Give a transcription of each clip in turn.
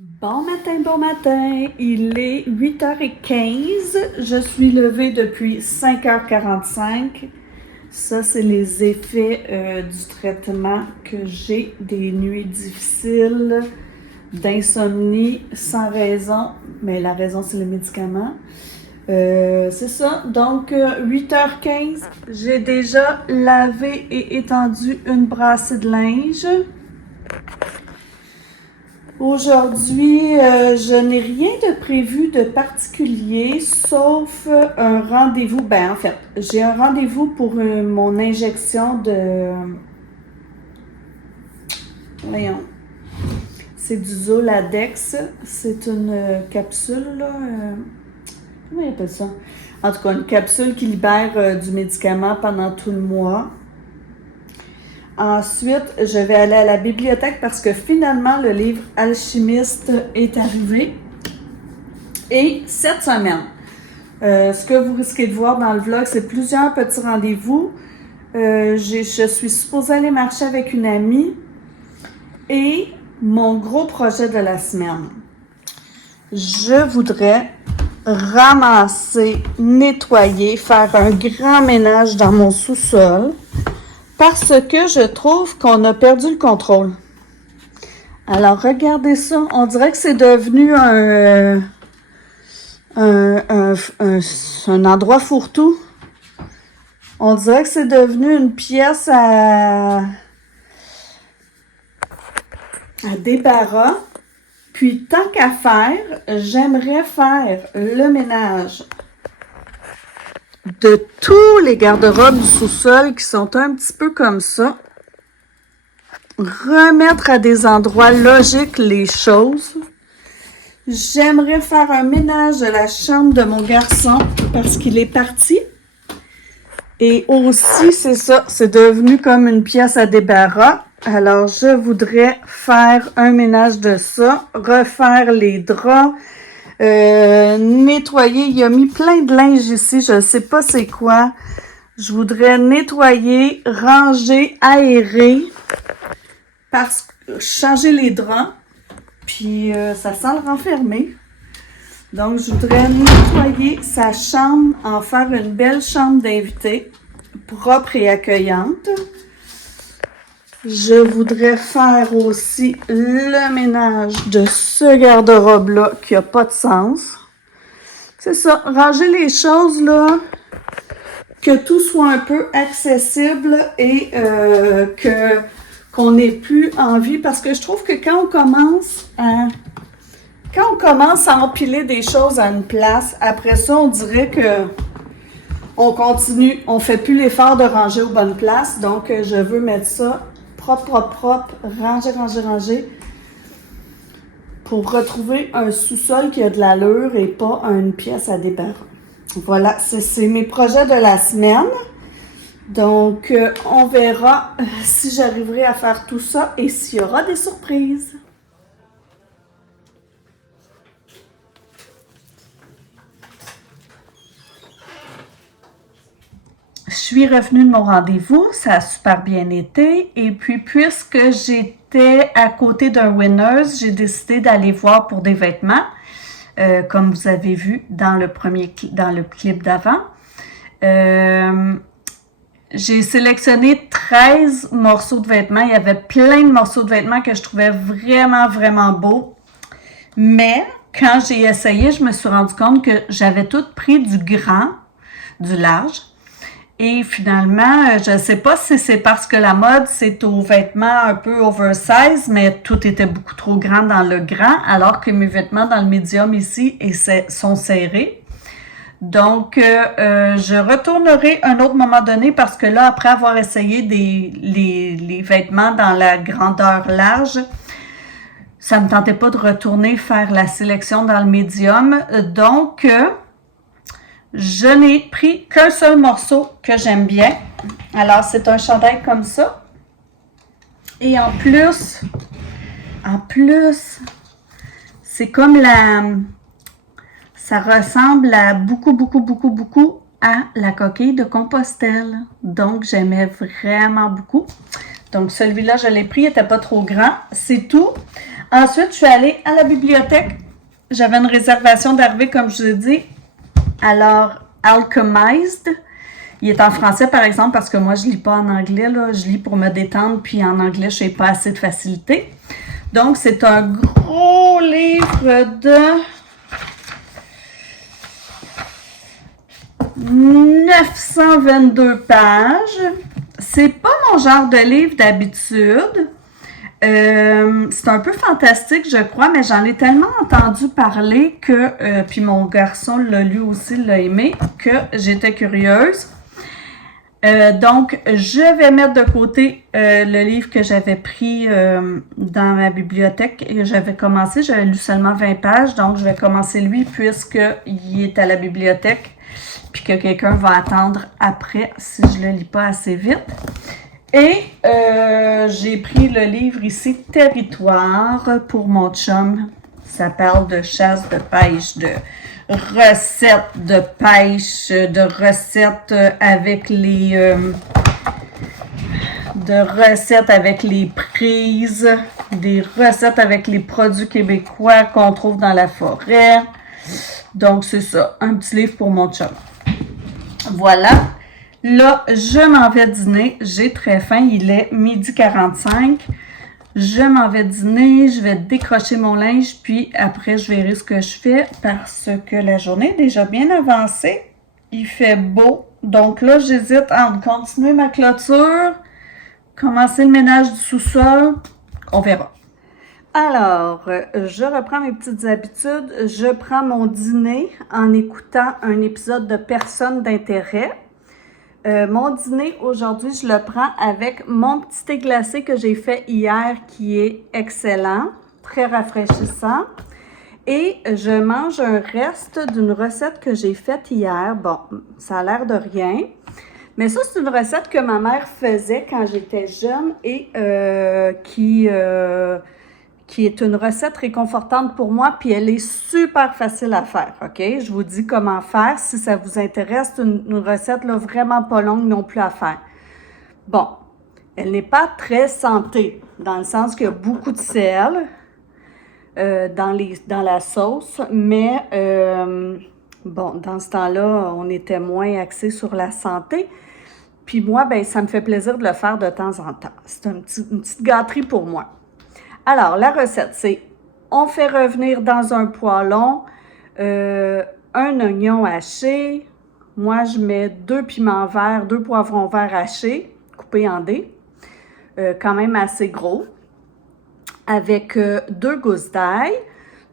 Bon matin, bon matin. Il est 8h15. Je suis levée depuis 5h45. Ça, c'est les effets du traitement que j'ai, des nuits difficiles, d'insomnie sans raison. Mais la raison, c'est le médicament. C'est ça. Donc, 8h15, j'ai déjà lavé et étendu une brassée de linge. Aujourd'hui, je n'ai rien de prévu de particulier, sauf un rendez-vous. Ben, en fait, j'ai un rendez-vous pour mon injection de... Voyons. C'est du Zoladex. C'est une capsule, là. Comment on appelle ça? En tout cas, une capsule qui libère du médicament pendant tout le mois. Ensuite, je vais aller à la bibliothèque parce que finalement, le livre Alchimiste est arrivé. Et cette semaine, ce que vous risquez de voir dans le vlog, c'est plusieurs petits rendez-vous. Je suis supposée aller marcher avec une amie. Et mon gros projet de la semaine. Je voudrais ramasser, nettoyer, faire un grand ménage dans mon sous-sol. Parce que je trouve qu'on a perdu le contrôle. Alors, regardez ça. On dirait que c'est devenu un endroit fourre-tout. On dirait que c'est devenu une pièce à débarras. Puis, tant qu'à faire, j'aimerais faire le ménage de tous les garde-robes du sous-sol qui sont un petit peu comme ça. Remettre à des endroits logiques les choses. J'aimerais faire un ménage de la chambre de mon garçon parce qu'il est parti. Et aussi, c'est ça, c'est devenu comme une pièce à débarras. Alors, je voudrais faire un ménage de ça, refaire les draps, nettoyer. Il a mis plein de linge ici, je ne sais pas c'est quoi. Je voudrais nettoyer, ranger, aérer, parce que changer les draps, puis ça sent le renfermer. Donc, je voudrais nettoyer sa chambre, en faire une belle chambre d'invité, propre et accueillante. Je voudrais faire aussi le ménage de ce garde-robe-là qui n'a pas de sens. C'est ça, ranger les choses là, que tout soit un peu accessible et qu'on n'ait plus envie. Parce que je trouve que quand on commence à empiler des choses à une place, après ça, on dirait que on continue, on fait plus l'effort de ranger aux bonnes places. Donc, je veux mettre ça propre, ranger, pour retrouver un sous-sol qui a de l'allure et pas une pièce à débarras. Voilà, c'est mes projets de la semaine. Donc, on verra si j'arriverai à faire tout ça et s'il y aura des surprises. Je suis revenue de mon rendez-vous, ça a super bien été. Et puis, puisque j'étais à côté d'un Winners, j'ai décidé d'aller voir pour des vêtements, comme vous avez vu dans le clip d'avant. J'ai sélectionné 13 morceaux de vêtements. Il y avait plein de morceaux de vêtements que je trouvais vraiment, vraiment beaux. Mais quand j'ai essayé, je me suis rendu compte que j'avais tout pris du grand, du large. Et finalement, je ne sais pas si c'est parce que la mode, c'est aux vêtements un peu oversize, mais tout était beaucoup trop grand dans le grand, alors que mes vêtements dans le médium ici sont serrés. Donc, je retournerai un autre moment donné parce que là, après avoir essayé les vêtements dans la grandeur large, ça ne me tentait pas de retourner faire la sélection dans le médium. Donc, je n'ai pris qu'un seul morceau que j'aime bien. Alors, c'est un chandail comme ça. Et en plus, c'est comme ça ressemble à beaucoup à la coquille de Compostelle. Donc, j'aimais vraiment beaucoup. Donc, celui-là, je l'ai pris, il n'était pas trop grand. C'est tout. Ensuite, je suis allée à la bibliothèque. J'avais une réservation d'arrivée, comme je vous ai dit. Alors, Alchemized. Il est en français, par exemple, parce que moi, je lis pas en anglais. Là. Je lis pour me détendre, puis en anglais, je n'ai pas assez de facilité. Donc, c'est un gros livre de 922 pages. C'est pas mon genre de livre d'habitude. C'est un peu fantastique, je crois, mais j'en ai tellement entendu parler que, puis mon garçon l'a lu aussi, l'a aimé, que j'étais curieuse. Donc, je vais mettre de côté le livre que j'avais pris dans ma bibliothèque et j'avais commencé, j'avais lu seulement 20 pages, donc je vais commencer lui puisqu'il est à la bibliothèque puis que quelqu'un va attendre après si je le lis pas assez vite. Et j'ai pris le livre ici, Territoire, pour mon chum. Ça parle de chasse, de pêche, de recettes de pêche, de recettes avec les prises, des recettes avec les produits québécois qu'on trouve dans la forêt. Donc c'est ça, un petit livre pour mon chum. Voilà. Là, je m'en vais dîner. J'ai très faim. Il est 12h45. Je m'en vais dîner. Je vais décrocher mon linge. Puis après, je verrai ce que je fais parce que la journée est déjà bien avancée. Il fait beau. Donc là, j'hésite entre continuer ma clôture, commencer le ménage du sous-sol. On verra. Alors, je reprends mes petites habitudes. Je prends mon dîner en écoutant un épisode de Personnes d'intérêt. Mon dîner, aujourd'hui, je le prends avec mon petit thé glacé que j'ai fait hier qui est excellent, très rafraîchissant. Et je mange un reste d'une recette que j'ai faite hier. Bon, ça a l'air de rien. Mais ça, c'est une recette que ma mère faisait quand j'étais jeune et qui est une recette réconfortante pour moi, puis elle est super facile à faire, OK? Je vous dis comment faire si ça vous intéresse. C'est une recette là, vraiment pas longue non plus à faire. Bon, elle n'est pas très santé, dans le sens qu'il y a beaucoup de sel dans la sauce, mais bon, dans ce temps-là, on était moins axé sur la santé. Puis moi, ben ça me fait plaisir de le faire de temps en temps. C'est une petite gâterie pour moi. Alors, la recette, c'est on fait revenir dans un poêlon un oignon haché. Moi, je mets 2 piments verts, 2 poivrons verts hachés, coupés en dés, quand même assez gros, avec 2 gousses d'ail.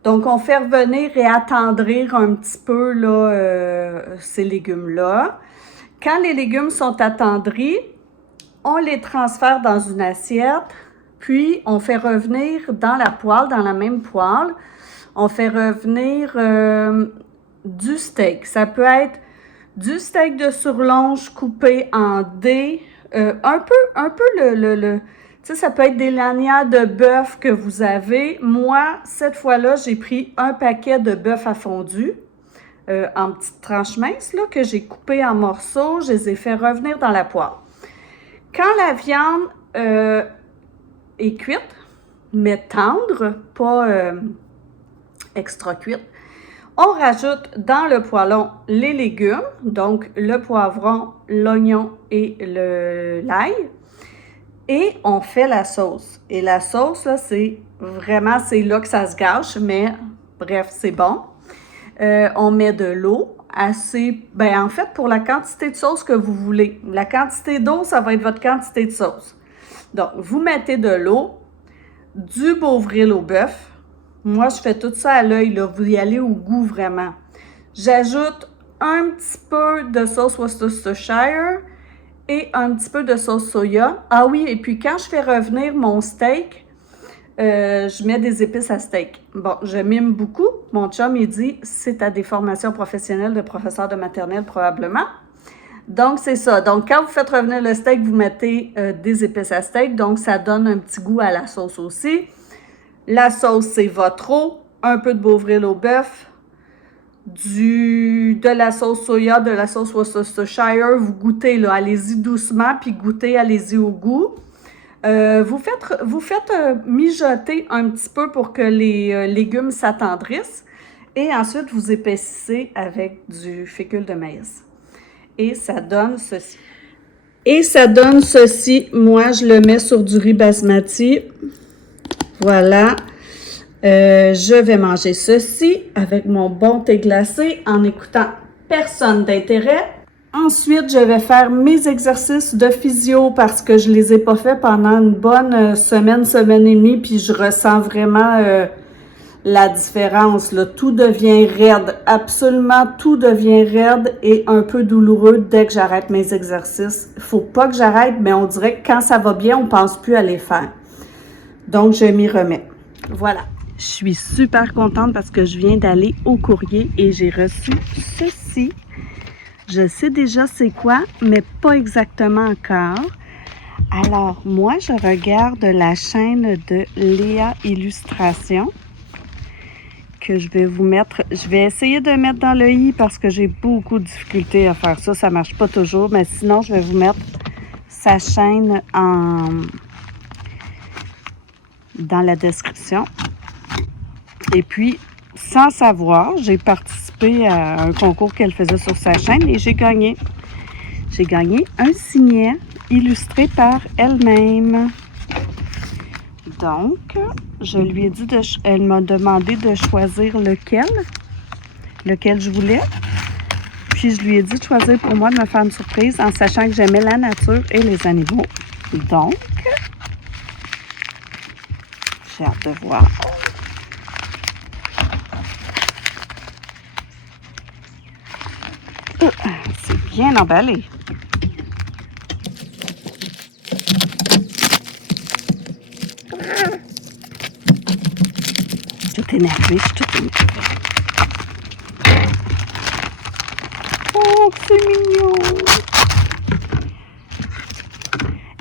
Donc, on fait revenir et attendrir un petit peu là, ces légumes-là. Quand les légumes sont attendris, on les transfère dans une assiette. Puis, on fait revenir dans la poêle, dans la même poêle, on fait revenir du steak. Ça peut être du steak de surlonge coupé en dés, un peu tu sais, ça peut être des lanières de bœuf que vous avez. Moi, cette fois-là, j'ai pris un paquet de bœuf à fondu en petites tranches minces là, que j'ai coupé en morceaux. Je les ai fait revenir dans la poêle. Quand la viande est cuite, mais tendre, pas extra cuite. On rajoute dans le poêlon les légumes, donc le poivron, l'oignon et l'ail. Et on fait la sauce. Et la sauce, là, c'est là que ça se gâche, mais bref, c'est bon. On met de l'eau assez, en fait, pour la quantité de sauce que vous voulez. La quantité d'eau, ça va être votre quantité de sauce. Donc, vous mettez de l'eau, du Bovril au bœuf. Moi, je fais tout ça à l'œil, là. Vous y allez au goût, vraiment. J'ajoute un petit peu de sauce Worcestershire et un petit peu de sauce soya. Ah oui, et puis quand je fais revenir mon steak, je mets des épices à steak. Bon, je mime beaucoup. Mon chum, il dit, c'est à des formations professionnelles de professeur de maternelle, probablement. Donc, c'est ça. Donc, quand vous faites revenir le steak, vous mettez des épices à steak. Donc, ça donne un petit goût à la sauce aussi. La sauce, c'est votre eau, un peu de Bovril au bœuf, de la sauce soya, de la sauce Worcestershire. Vous goûtez, là, allez-y doucement, puis goûtez, allez-y au goût. Vous faites mijoter un petit peu pour que les légumes s'attendrissent et ensuite vous épaississez avec du fécule de maïs. Et ça donne ceci. Moi, je le mets sur du riz basmati. Voilà. Je vais manger ceci avec mon bon thé glacé en écoutant personne d'intérêt. Ensuite, je vais faire mes exercices de physio parce que je les ai pas fait pendant une bonne semaine et demie, puis je ressens vraiment la différence. Là. Tout devient raide, absolument tout devient raide et un peu douloureux dès que j'arrête mes exercices. Il faut pas que j'arrête, mais on dirait que quand ça va bien, on pense plus à les faire. Donc, je m'y remets. Voilà. Je suis super contente parce que je viens d'aller au courrier et j'ai reçu ceci. Je sais déjà c'est quoi, mais pas exactement encore. Alors, moi, je regarde la chaîne de Léa Illustration que je vais vous mettre. Je vais essayer de mettre dans le i parce que j'ai beaucoup de difficultés à faire ça. Ça marche pas toujours, mais sinon, je vais vous mettre sa chaîne dans la description. Et puis, sans savoir, j'ai participé à un concours qu'elle faisait sur sa chaîne et j'ai gagné. J'ai gagné un signet illustré par elle-même. Donc, je lui ai dit, elle m'a demandé de choisir lequel je voulais. Puis, je lui ai dit de choisir pour moi de me faire une surprise en sachant que j'aimais la nature et les animaux. Donc, j'ai hâte de voir. C'est bien emballé. Je suis toute énervée, Oh, c'est mignon!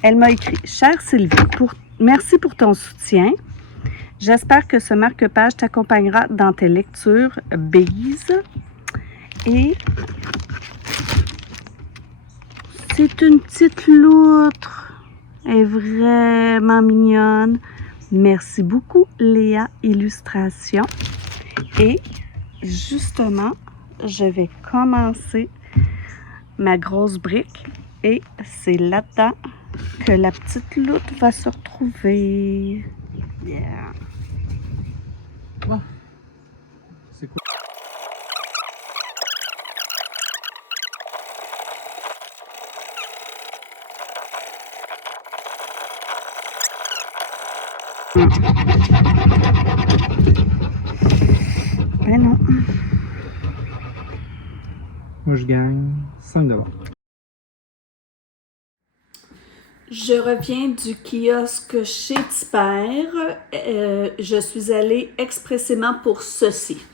Elle m'a écrit « Chère Sylvie, merci pour ton soutien. J'espère que ce marque-page t'accompagnera dans tes lectures. Bise. » Et c'est une petite loutre. Elle est vraiment mignonne. Merci beaucoup, Léa Illustration. Et justement, je vais commencer ma grosse brique. Et c'est là-dedans que la petite loutre va se retrouver. Yeah. Bon, c'est cool. Ben non. Moi, je gagne 5 $. Je reviens du kiosque chez Tipper. Je suis allée expressément pour ceci.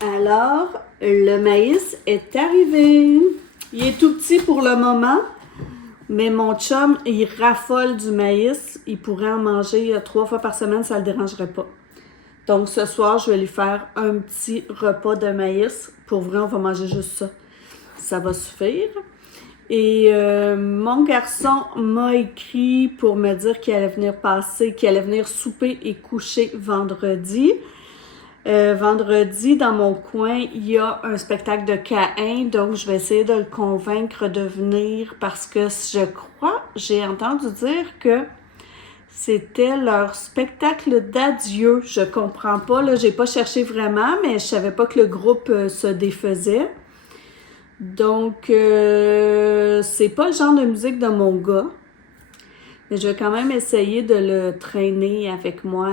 Alors, le maïs est arrivé. Il est tout petit pour le moment, mais mon chum, il raffole du maïs. Il pourrait en manger 3 fois par semaine, ça ne le dérangerait pas. Donc, ce soir, je vais lui faire un petit repas de maïs. Pour vrai, on va manger juste ça. Ça va suffire. Et mon garçon m'a écrit pour me dire qu'il allait venir souper et coucher vendredi. Vendredi, dans mon coin, il y a un spectacle de Caïn, donc je vais essayer de le convaincre de venir parce que j'ai entendu dire que c'était leur spectacle d'adieu. Je comprends pas, là, j'ai pas cherché vraiment, mais je savais pas que le groupe se défaisait. Donc, c'est pas le genre de musique de mon gars, mais je vais quand même essayer de le traîner avec moi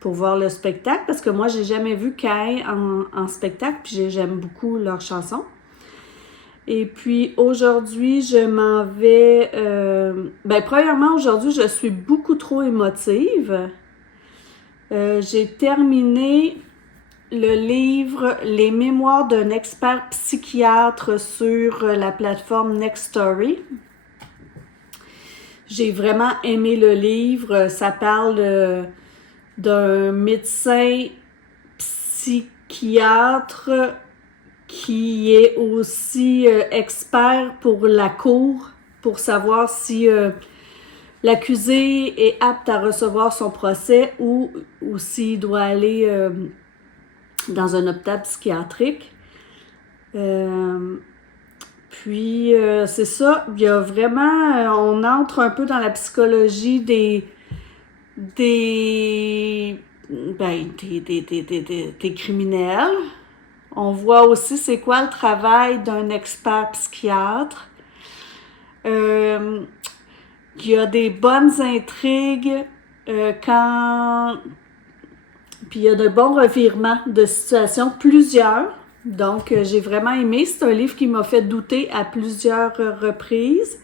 pour voir le spectacle, parce que moi, j'ai jamais vu Kai en spectacle, puis j'aime beaucoup leurs chansons. Et puis, aujourd'hui, je m'en vais... premièrement, aujourd'hui, je suis beaucoup trop émotive. J'ai terminé le livre « Les mémoires d'un expert psychiatre » sur la plateforme Nextory. J'ai vraiment aimé le livre. Ça parle d'un médecin psychiatre qui est aussi expert pour la cour, pour savoir si l'accusé est apte à recevoir son procès ou s'il doit aller dans un hôpital psychiatrique. Puis, c'est ça, il y a vraiment, on entre un peu dans la psychologie des criminels. On voit aussi c'est quoi le travail d'un expert psychiatre. Il y a des bonnes intrigues puis il y a de bons revirements de situation, plusieurs. Donc, j'ai vraiment aimé. C'est un livre qui m'a fait douter à plusieurs reprises.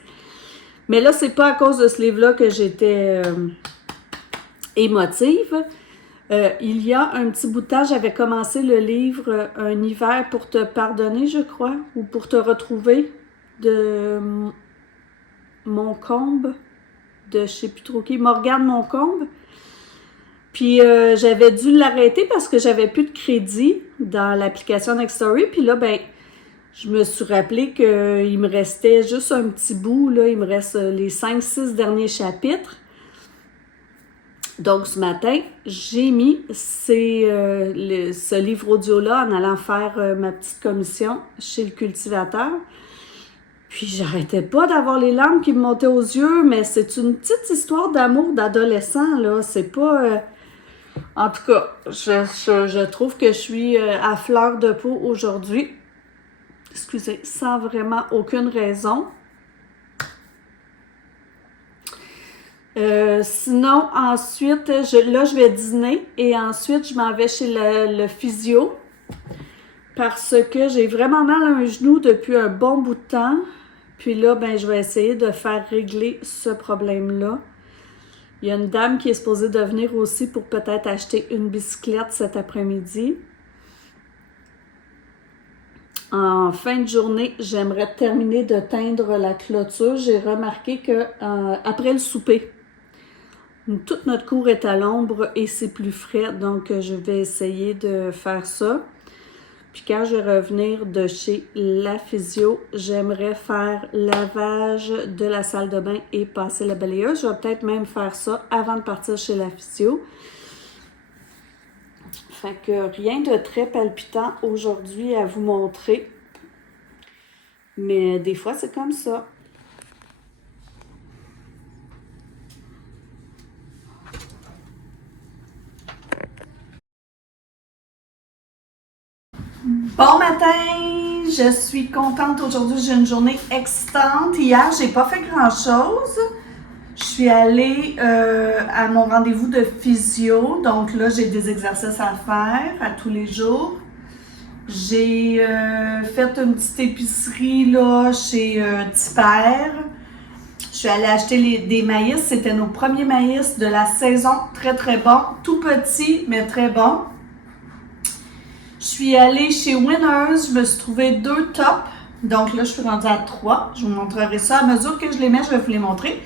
Mais là, c'est pas à cause de ce livre-là que j'étais émotive. Il y a un petit bout de temps, j'avais commencé le livre « Un hiver pour te pardonner », je crois, ou « Pour te retrouver » de Moncombe, de je sais plus trop qui, Morgane Moncombe. Puis j'avais dû l'arrêter parce que j'avais plus de crédit dans l'application Nextory. Puis là, ben, je me suis rappelé qu'il me restait juste un petit bout, là. Il me reste les 5-6 derniers chapitres. Donc, ce matin, j'ai mis ce livre audio-là en allant faire ma petite commission chez le cultivateur. Puis, j'arrêtais pas d'avoir les larmes qui me montaient aux yeux, mais c'est une petite histoire d'amour d'adolescent, là. C'est pas... En tout cas, je trouve que je suis à fleur de peau aujourd'hui. Excusez, sans vraiment aucune raison. Sinon, ensuite, je vais dîner et ensuite, je m'en vais chez le physio parce que j'ai vraiment mal à un genou depuis un bon bout de temps. Puis là, ben, je vais essayer de faire régler ce problème-là. Il y a une dame qui est supposée de venir aussi pour peut-être acheter une bicyclette cet après-midi. En fin de journée, j'aimerais terminer de teindre la clôture. J'ai remarqué que après le souper, toute notre cour est à l'ombre et c'est plus frais, donc je vais essayer de faire ça. Puis quand je vais revenir de chez la physio, j'aimerais faire lavage de la salle de bain et passer la balayeuse. Je vais peut-être même faire ça avant de partir chez la physio. Fait que rien de très palpitant aujourd'hui à vous montrer. Mais des fois, c'est comme ça. Bon matin! Je suis contente aujourd'hui. J'ai une journée excitante. Hier, j'ai pas fait grand-chose. Je suis allée à mon rendez-vous de physio. Donc là, j'ai des exercices à faire à tous les jours. J'ai fait une petite épicerie là, chez Tipper. Je suis allée acheter des maïs. C'était nos premiers maïs de la saison. Très, très bon. Tout petit, mais très bon. Je suis allée chez Winners. Je me suis trouvé 2 tops. Donc là, je suis rendue à 3. Je vous montrerai ça. À mesure que je les mets, je vais vous les montrer.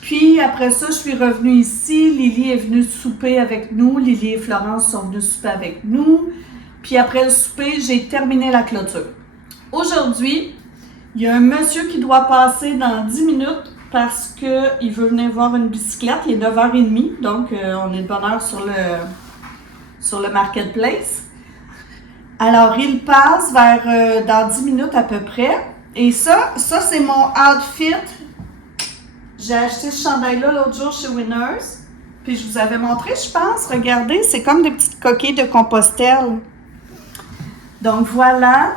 Puis après ça, je suis revenue ici. Lily est venue souper avec nous. Lily et Florence sont venues souper avec nous. Puis après le souper, j'ai terminé la clôture. Aujourd'hui, il y a un monsieur qui doit passer dans 10 minutes parce qu'il veut venir voir une bicyclette. Il est 9h30, donc on est de bonne heure sur le marketplace. Alors, il passe vers dans 10 minutes à peu près. Et ça c'est mon outfit. J'ai acheté ce chandail-là l'autre jour chez Winners. Puis je vous avais montré, je pense. Regardez, c'est comme des petites coquilles de Compostelle. Donc voilà.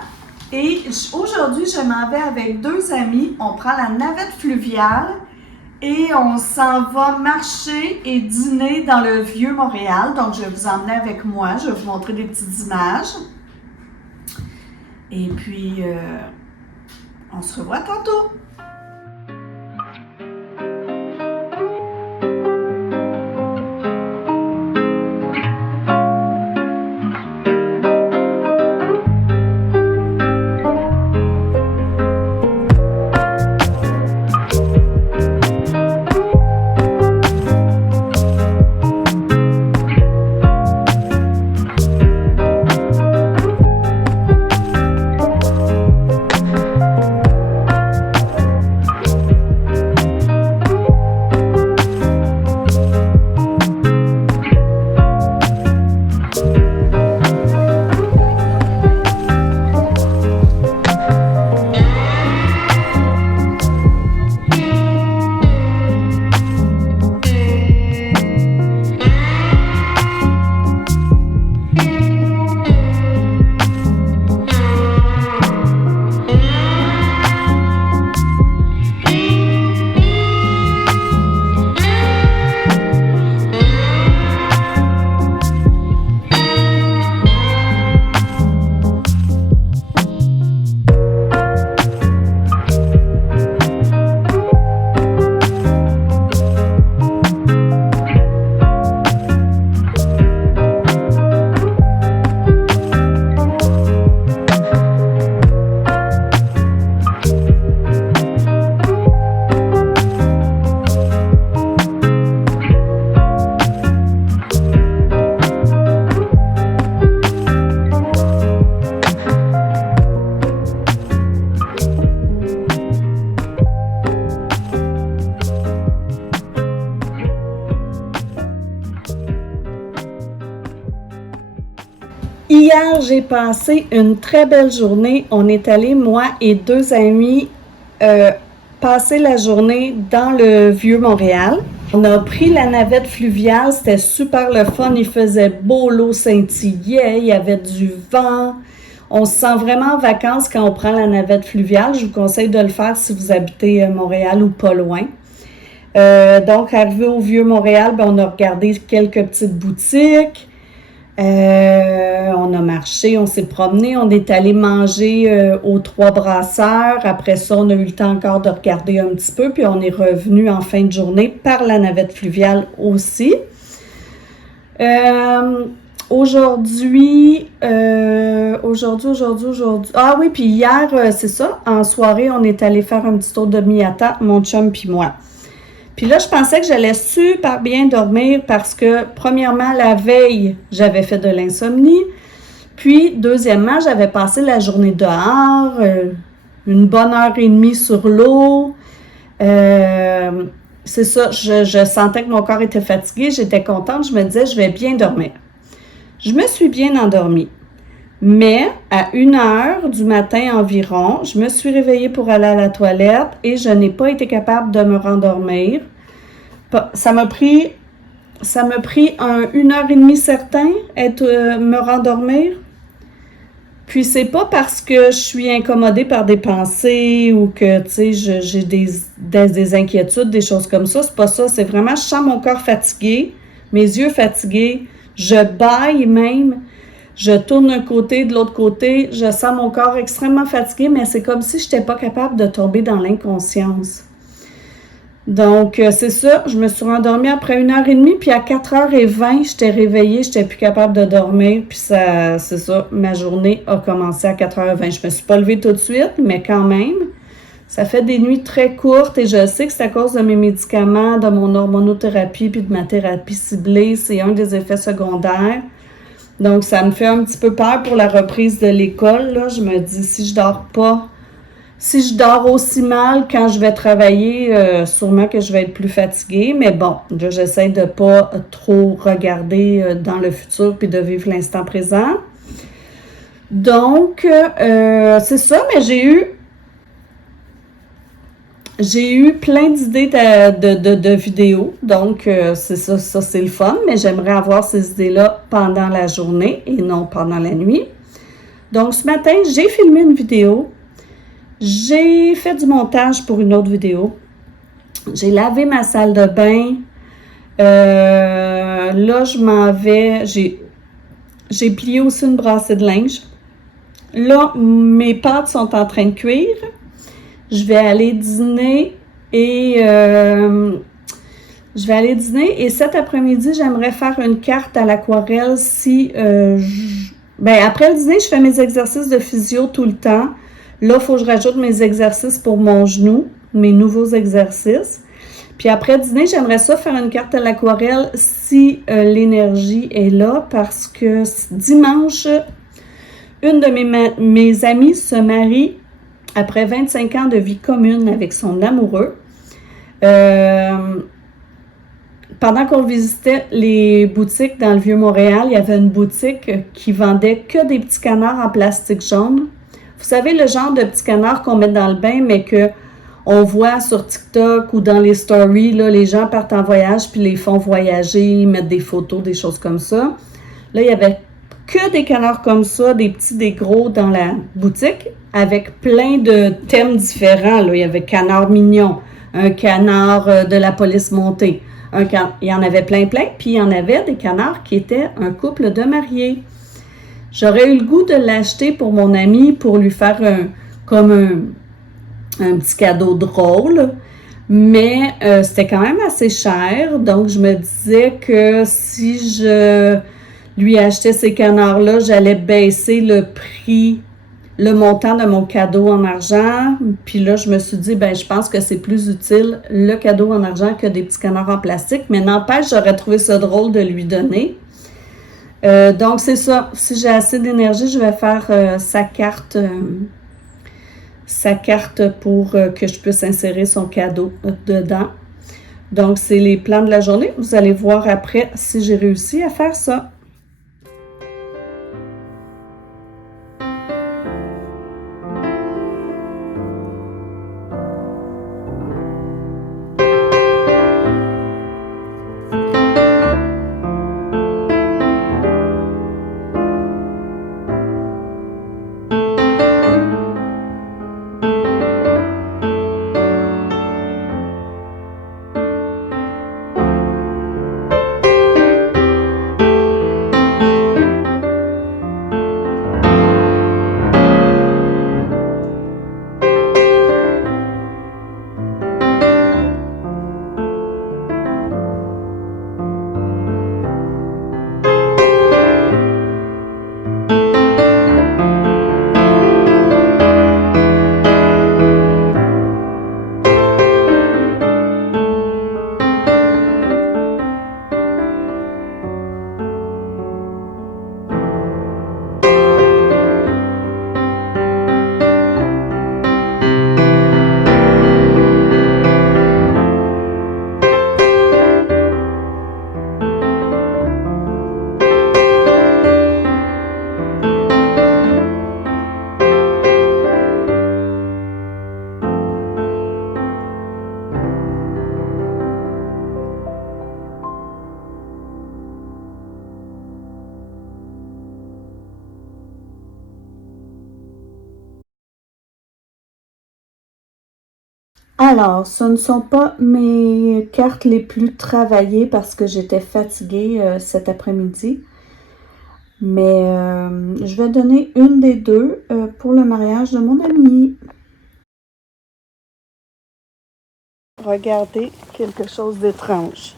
Et aujourd'hui, je m'en vais avec 2 amis. On prend la navette fluviale et on s'en va marcher et dîner dans le vieux Montréal. Donc, je vais vous emmener avec moi. Je vais vous montrer des petites images. Et puis, on se revoit tantôt. Hier, j'ai passé une très belle journée. On est allé, moi et 2 amis, passer la journée dans le Vieux-Montréal. On a pris la navette fluviale, c'était super le fun, il faisait beau, l'eau scintillait, il y avait du vent. On se sent vraiment en vacances quand on prend la navette fluviale. Je vous conseille de le faire si vous habitez Montréal ou pas loin. Donc, arrivé au Vieux-Montréal, on a regardé quelques petites boutiques. On a marché, on s'est promené, on est allé manger aux 3 Brasseurs. Après ça, on a eu le temps encore de regarder un petit peu, puis on est revenu en fin de journée par la navette fluviale aussi. Aujourd'hui. Ah oui, puis hier, c'est ça, en soirée, on est allé faire un petit tour de Miata, mon chum puis moi. Puis là, je pensais que j'allais super bien dormir parce que, premièrement, la veille, j'avais fait de l'insomnie. Puis, deuxièmement, j'avais passé la journée dehors, une bonne heure et demie sur l'eau. C'est ça, je sentais que mon corps était fatigué, j'étais contente, je me disais, je vais bien dormir. Je me suis bien endormie. Mais à 1h du matin environ, je me suis réveillée pour aller à la toilette et je n'ai pas été capable de me rendormir. Ça m'a pris 1h30 certain me rendormir. Puis c'est pas parce que je suis incommodée par des pensées ou que, tu sais, j'ai des inquiétudes, des choses comme ça. C'est pas ça. C'est vraiment, je sens mon corps fatigué, mes yeux fatigués, je bâille même. Je tourne d'un côté, de l'autre côté, je sens mon corps extrêmement fatigué, mais c'est comme si je n'étais pas capable de tomber dans l'inconscience. Donc, c'est ça, je me suis rendormie après 1h30, puis à 4h20, j'étais réveillée, je n'étais plus capable de dormir, puis ça, c'est ça, ma journée a commencé à 4h20. Je me suis pas levée tout de suite, mais quand même, ça fait des nuits très courtes, et je sais que c'est à cause de mes médicaments, de mon hormonothérapie, puis de ma thérapie ciblée, c'est un des effets secondaires. Donc, ça me fait un petit peu peur pour la reprise de l'école, là. Je me dis, si je dors aussi mal quand je vais travailler, sûrement que je vais être plus fatiguée. Mais bon, j'essaie de ne pas trop regarder dans le futur puis de vivre l'instant présent. Donc, c'est ça, mais j'ai eu plein d'idées de vidéos, donc c'est ça c'est le fun, mais j'aimerais avoir ces idées-là pendant la journée et non pendant la nuit. Donc ce matin, j'ai filmé une vidéo, j'ai fait du montage pour une autre vidéo, j'ai lavé ma salle de bain, là je m'en vais, j'ai plié aussi une brassée de linge. Là, mes pâtes sont en train de cuire. Je vais aller dîner et cet après-midi, j'aimerais faire une carte à l'aquarelle si après le dîner, je fais mes exercices de physio tout le temps. Là, il faut que je rajoute mes exercices pour mon genou, mes nouveaux exercices. Puis après le dîner, j'aimerais ça faire une carte à l'aquarelle si l'énergie est là parce que dimanche, une de mes amies se marie après 25 ans de vie commune avec son amoureux. Pendant qu'on visitait les boutiques dans le Vieux-Montréal, il y avait une boutique qui vendait que des petits canards en plastique jaune. Vous savez, le genre de petits canards qu'on met dans le bain, mais qu'on voit sur TikTok ou dans les stories, là, les gens partent en voyage puis les font voyager, ils mettent des photos, des choses comme ça. Là, il y avait que des canards comme ça, des petits, des gros dans la boutique, avec plein de thèmes différents. Là. Il y avait canard mignon, un canard de la police montée. Il y en avait plein, puis il y en avait des canards qui étaient un couple de mariés. J'aurais eu le goût de l'acheter pour mon ami pour lui faire un petit cadeau drôle, mais c'était quand même assez cher. Donc, je me disais que si je lui achetais ces canards-là, j'allais baisser le prix, le montant de mon cadeau en argent. Puis là, je me suis dit, je pense que c'est plus utile le cadeau en argent que des petits canards en plastique. Mais n'empêche, j'aurais trouvé ça drôle de lui donner. Donc, c'est ça. Si j'ai assez d'énergie, je vais faire sa carte pour que je puisse insérer son cadeau dedans. Donc, c'est les plans de la journée. Vous allez voir après si j'ai réussi à faire ça. Alors, ce ne sont pas mes cartes les plus travaillées parce que j'étais fatiguée cet après-midi. Mais je vais donner une des deux pour le mariage de mon ami. Regardez quelque chose d'étrange.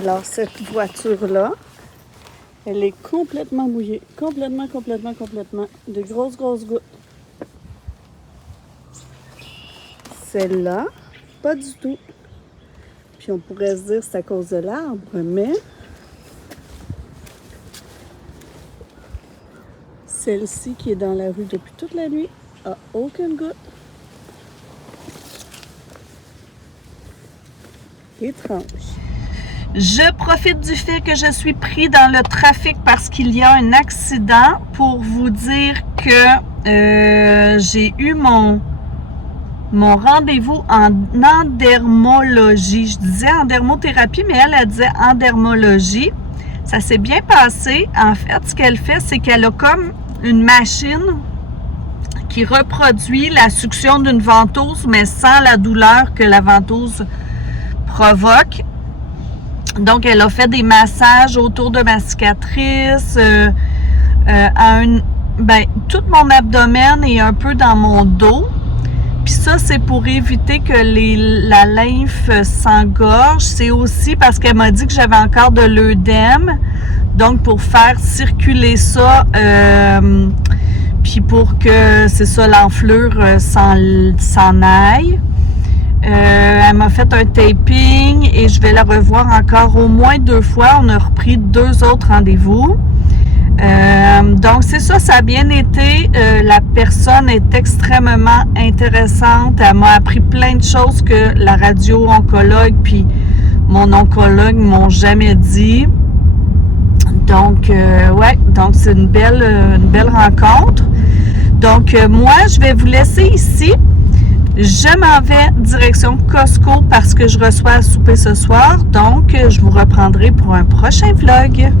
Alors, cette voiture-là, elle est complètement mouillée. Complètement. De grosses gouttes. Celle-là, pas du tout. Puis on pourrait se dire que c'est à cause de l'arbre, mais celle-ci qui est dans la rue depuis toute la nuit a aucune goutte. Étrange. Je profite du fait que je suis pris dans le trafic parce qu'il y a un accident pour vous dire que j'ai eu mon rendez-vous en endermologie. Je disais en dermothérapie, mais elle disait en dermologie. Ça s'est bien passé. En fait, ce qu'elle fait, c'est qu'elle a comme une machine qui reproduit la succion d'une ventouse, mais sans la douleur que la ventouse provoque. Donc, elle a fait des massages autour de ma cicatrice, tout mon abdomen et un peu dans mon dos. Puis ça, c'est pour éviter que la lymphe s'engorge. C'est aussi parce qu'elle m'a dit que j'avais encore de l'œdème. Donc, pour faire circuler ça, puis pour que, c'est ça, l'enflure s'en aille. Elle m'a fait un taping et je vais la revoir encore au moins 2 fois. On a repris 2 autres rendez-vous. Donc, c'est ça, ça a bien été. La personne est extrêmement intéressante. Elle m'a appris plein de choses que la radio-oncologue puis mon oncologue m'ont jamais dit. Donc, donc c'est une belle rencontre. Donc, moi, je vais vous laisser ici. Je m'en vais direction Costco parce que je reçois à souper ce soir. Donc, je vous reprendrai pour un prochain vlog.